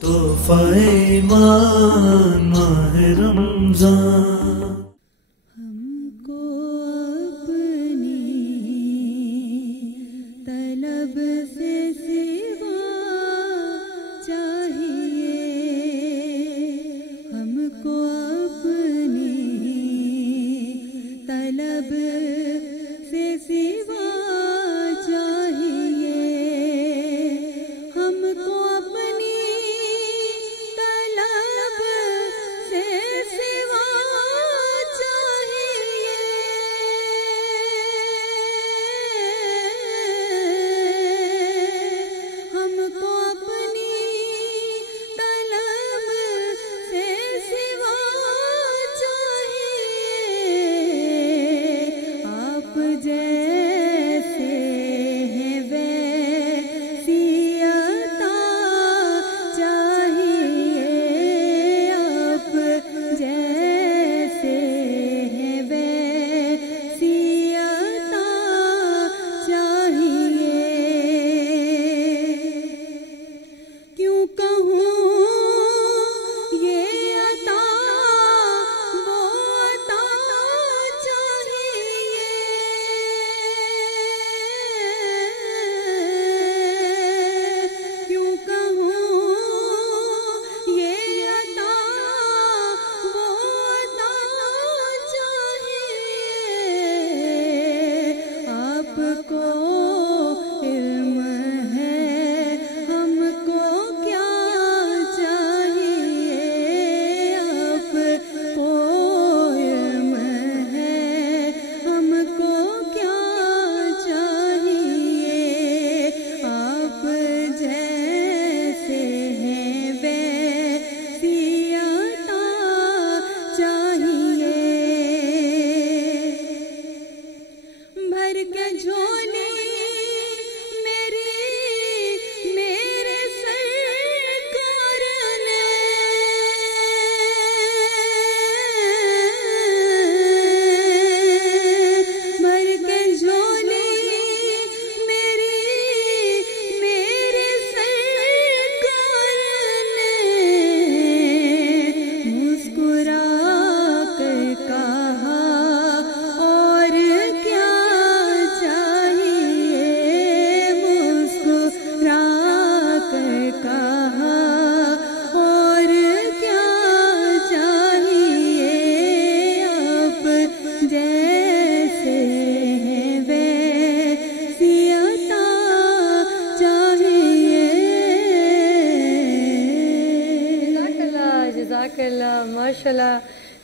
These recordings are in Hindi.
तोहफा-ए ईमान माह रमज़ान। हमको अपनी तलब से सिवा चाहिए, हमको अपनी तलब से सिवा चाहिए, हमको अपनी तलब से सिवा चाहिए, हमको अपनी तलब से सिवा चाहिए, आप जैसे हैं वैसी अता चाहिए, आप जैसे हैं वैसी अता चाहिए। क्यों कहूँ ये अता वो अता चाहिए, क्यों कहूँ ये अता वो अता चाहिए, आपको इल्म है हमको क्या चाहिए, आपको इल्म है हमको क्या चाहिए, आप जैसे हैं वैसी अता चाहिए। भर के झोली मेरे सरकार ने, भर के झोली मेरे सरकार ने, मुस्कुरा कर कहा और क्या चाहिए, मुस्कुरा कर कहा और क्या चाहिए, आप जैसे हैं वैसी अता चाहिए। जज़ाकल्लाह माशाल्लाह।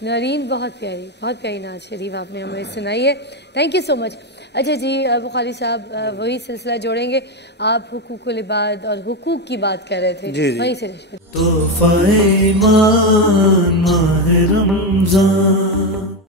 नरीन बहुत प्यारी नात शरीफ आपने हमें सुनाई है। Thank you so much. अच्छा जी बुखारी साहब, वही सिलसिला जोड़ेंगे, आप हुकूकुल इबाद और हुकूक की बात कर रहे थे, वहीं से तोहफा-ए ईमान माह रमज़ान।